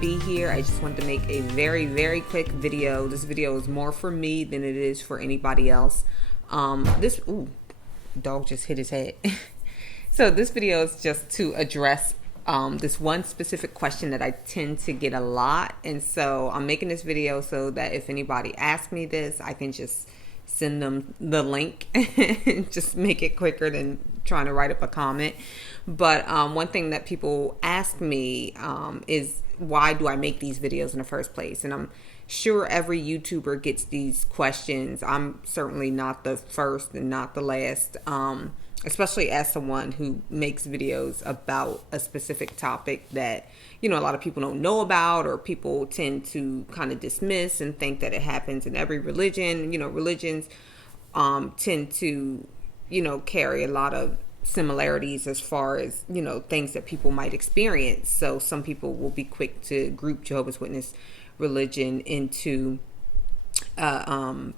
be here. I just wanted to make a very, very quick video. This video is more for me than it is for anybody else. Dog just hit his head. So this video is just to address this one specific question that I tend to get a lot. And so I'm making this video so that if anybody asks me this, I can just send them the link and just make it quicker than trying to write up a comment. But one thing that people ask me is, why do I make these videos in the first place? And I'm sure every YouTuber gets these questions. I'm certainly not the first and not the last, especially as someone who makes videos about a specific topic that, a lot of people don't know about, or people tend to kind of dismiss and think that it happens in every religion. Religions tend to, carry a lot of similarities as far as, things that people might experience. So some people will be quick to group Jehovah's Witness religion into, group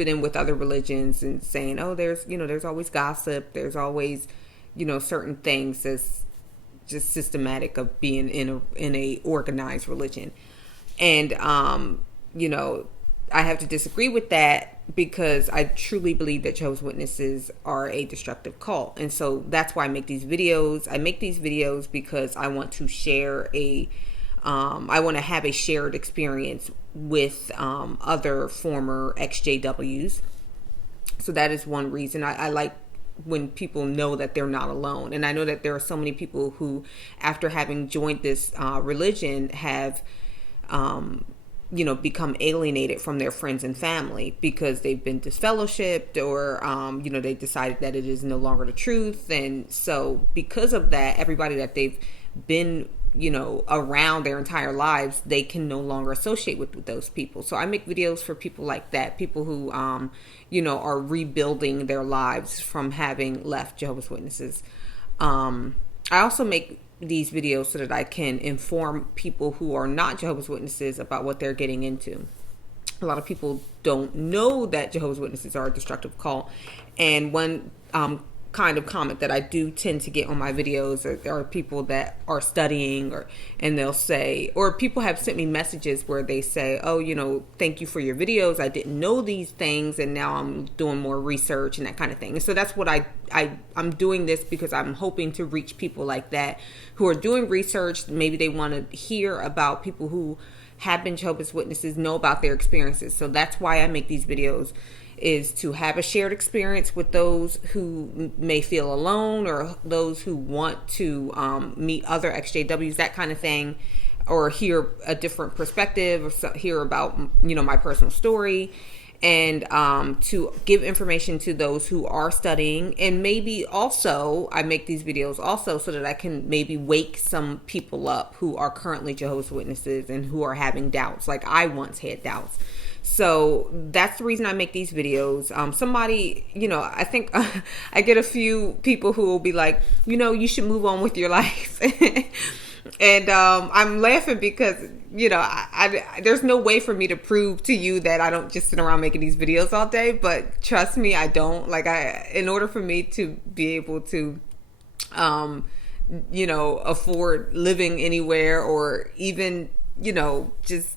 it in with other religions and saying, oh, there's always gossip. There's always, certain things that's just systematic of being in a organized religion. And, I have to disagree with that, because I truly believe that Jehovah's Witnesses are a destructive cult. And so that's why I make these videos. I make these videos because I want to share I want to have a shared experience with other former ex-JWs. So that is one reason I like when people know that they're not alone. And I know that there are so many people who, after having joined this religion, have become alienated from their friends and family because they've been disfellowshipped, or, they decided that it is no longer the truth. And so because of that, everybody that they've been, around their entire lives, they can no longer associate with those people. So I make videos for people like that, people who, are rebuilding their lives from having left Jehovah's Witnesses. I also make these videos so that I can inform people who are not Jehovah's Witnesses about what they're getting into. A lot of people don't know that Jehovah's Witnesses are a destructive cult. And one kind of comment that I do tend to get on my videos are people that are studying, and they'll say, or people have sent me messages where they say, oh, thank you for your videos. I didn't know these things, and now I'm doing more research and that kind of thing. And so that's what I'm doing this because I'm hoping to reach people like that who are doing research. Maybe they want to hear about people who have been Jehovah's Witnesses, know about their experiences. So that's why I make these videos, is to have a shared experience with those who may feel alone, or those who want to meet other ex-JWs, that kind of thing, or hear a different perspective, or hear about, my personal story, and to give information to those who are studying. And maybe also I make these videos also so that I can maybe wake some people up who are currently Jehovah's Witnesses and who are having doubts, like I once had doubts. So that's the reason I make these videos. Somebody, I think I get a few people who will be like, you should move on with your life. And I'm laughing because, there's no way for me to prove to you that I don't just sit around making these videos all day. But trust me, I don't. In order for me to be able to, afford living anywhere, or even, just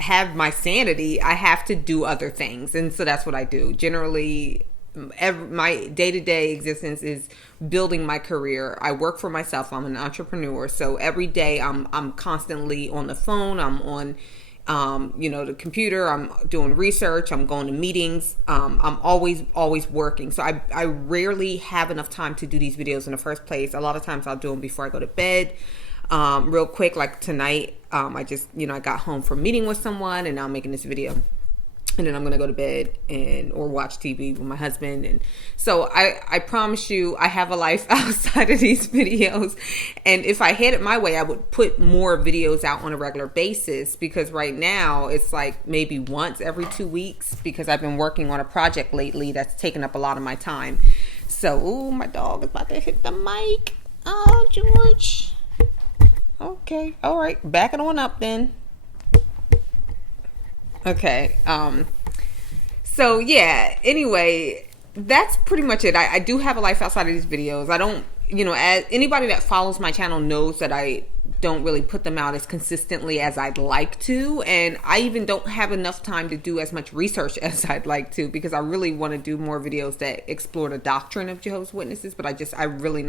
have my sanity, I have to do other things. And so that's what I do. Generally, my day-to-day existence is building my career. I work for myself. I'm an entrepreneur. So every day I'm constantly on the phone. I'm on, the computer. I'm doing research. I'm going to meetings. I'm always working. So I rarely have enough time to do these videos in the first place. A lot of times I'll do them before I go to bed. Real quick, like tonight, I just, I got home from meeting with someone, and now I'm making this video, and then I'm going to go to bed or watch TV with my husband. And so I promise you, I have a life outside of these videos. And if I had it my way, I would put more videos out on a regular basis, because right now it's like maybe once every 2 weeks, because I've been working on a project lately that's taken up a lot of my time. So, my dog is about to hit the mic. Oh, George. Okay. All right. Back it on up then. Okay. So yeah, anyway, that's pretty much it. I do have a life outside of these videos. I don't, as anybody that follows my channel knows that I don't really put them out as consistently as I'd like to, and I even don't have enough time to do as much research as I'd like to, because I really want to do more videos that explore the doctrine of Jehovah's Witnesses, but I really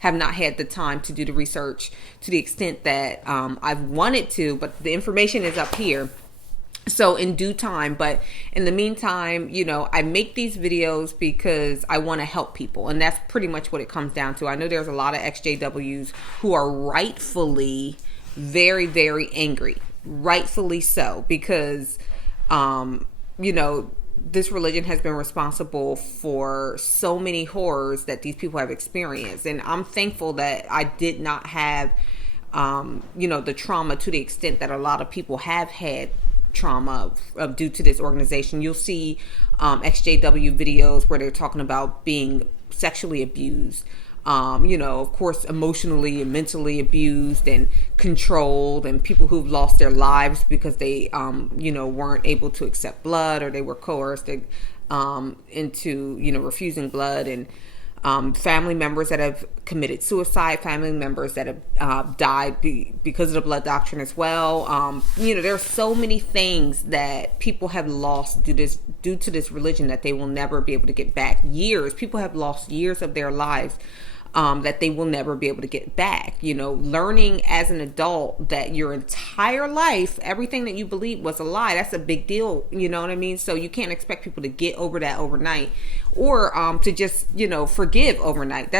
have not had the time to do the research to the extent that I've wanted to. But the information is up here, so in due time. But in the meantime, I make these videos because I want to help people, and that's pretty much what it comes down to. I know there's a lot of ex-JWs who are rightfully very, very angry, rightfully so, because this religion has been responsible for so many horrors that these people have experienced. And I'm thankful that I did not have the trauma to the extent that a lot of people have had trauma due to this organization. You'll see ex-JW videos where they're talking about being sexually abused, of course, emotionally and mentally abused and controlled, and people who've lost their lives because they, weren't able to accept blood, or they were coerced into, refusing blood, and family members that have committed suicide, family members that have died because of the blood doctrine as well. There are so many things that people have lost due to this religion that they will never be able to get back. People have lost years of their lives that they will never be able to get back. Learning as an adult that your entire life, everything that you believe was a lie, that's a big deal. You know what I mean? So you can't expect people to get over that overnight, or to just, forgive overnight.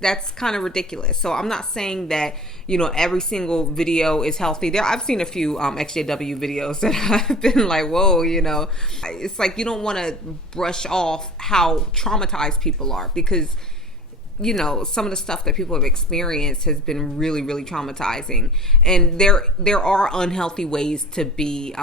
That's kind of ridiculous. So I'm not saying that, every single video is healthy. I've seen a few ex-JW videos that I've been like, whoa, it's like you don't want to brush off how traumatized people are, because some of the stuff that people have experienced has been really, really traumatizing. And there are unhealthy ways to be,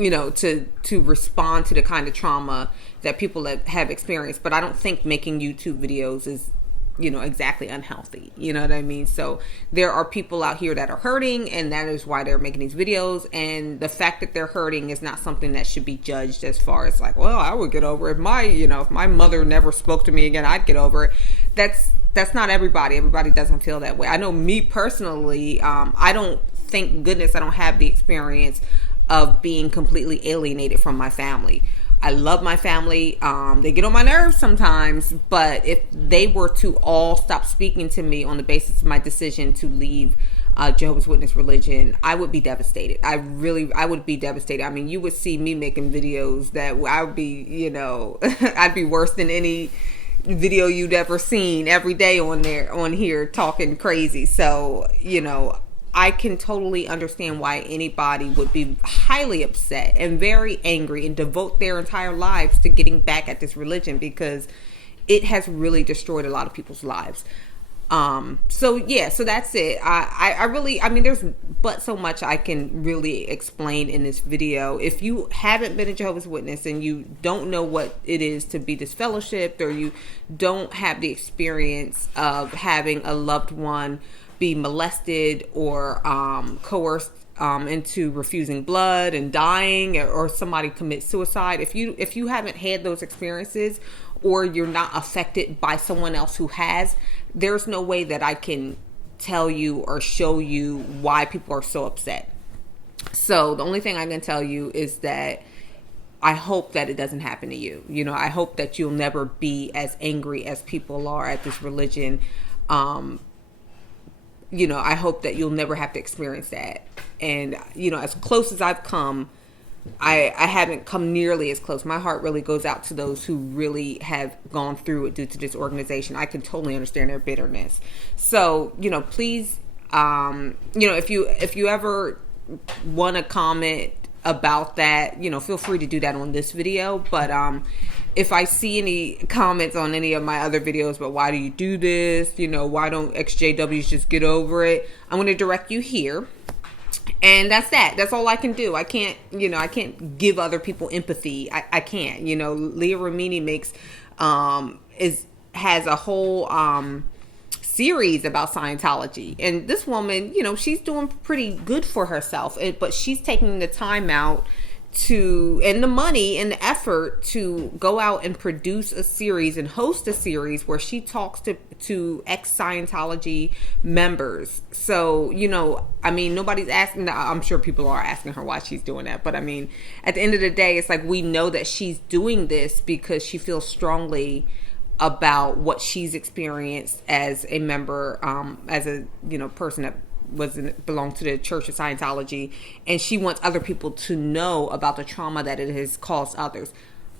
to respond to the kind of trauma that people have experienced. But I don't think making YouTube videos is, exactly unhealthy. You know what I mean? So there are people out here that are hurting, and that is why they're making these videos. And the fact that they're hurting is not something that should be judged as far as like, well, I would get over it. If my mother never spoke to me again, I'd get over it. That's not everybody. Everybody doesn't feel that way. I know me personally, I don't, thank goodness I don't have the experience of being completely alienated from my family. I love my family. They get on my nerves sometimes, but if they were to all stop speaking to me on the basis of my decision to leave Jehovah's Witness religion, I would be devastated. I would be devastated. I mean, you would see me making videos that I would be, I'd be worse than any video you'd ever seen every day on here talking crazy. So, I can totally understand why anybody would be highly upset and very angry and devote their entire lives to getting back at this religion, because it has really destroyed a lot of people's lives. So that's it. I mean, there's but so much I can really explain in this video. If you haven't been a Jehovah's Witness and you don't know what it is to be disfellowshipped, or you don't have the experience of having a loved one be molested or coerced into refusing blood and dying, or somebody commit suicide, if you haven't had those experiences, or you're not affected by someone else who has, there's no way that I can tell you or show you why people are so upset. So the only thing I can tell you is that I hope that it doesn't happen to you. I hope that you'll never be as angry as people are at this religion. I hope that you'll never have to experience that. And, as close as I've come, I haven't come nearly as close. My heart really goes out to those who really have gone through it due to this organization. I can totally understand their bitterness. So, please, if you ever want to comment about that, feel free to do that on this video. But if I see any comments on any of my other videos, but why do you do this? Why don't ex-JWs just get over it? I'm going to direct you here. And that's that. That's all I can do. I can't give other people empathy. I can't. Leah Remini has a whole series about Scientology. And this woman, she's doing pretty good for herself. But she's taking the time out and the money and the effort to go out and produce a series and host a series where she talks to ex-Scientology members. So, I mean, nobody's asking, I'm sure people are asking her why she's doing that. But I mean, at the end of the day, it's like we know that she's doing this because she feels strongly about what she's experienced as a member, as a, person that belonged to the Church of Scientology, and she wants other people to know about the trauma that it has caused others.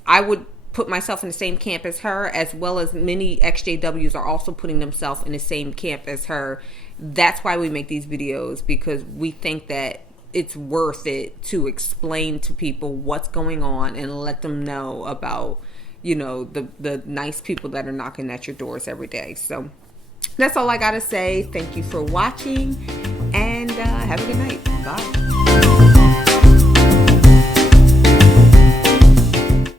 I would put myself in the same camp as her, as well as many ex-JWs are also putting themselves in the same camp as her. That's why we make these videos, because we think that it's worth it to explain to people what's going on and let them know about, the nice people that are knocking at your doors every day. So that's all I gotta say. Thank you for watching, and have a good night. Bye.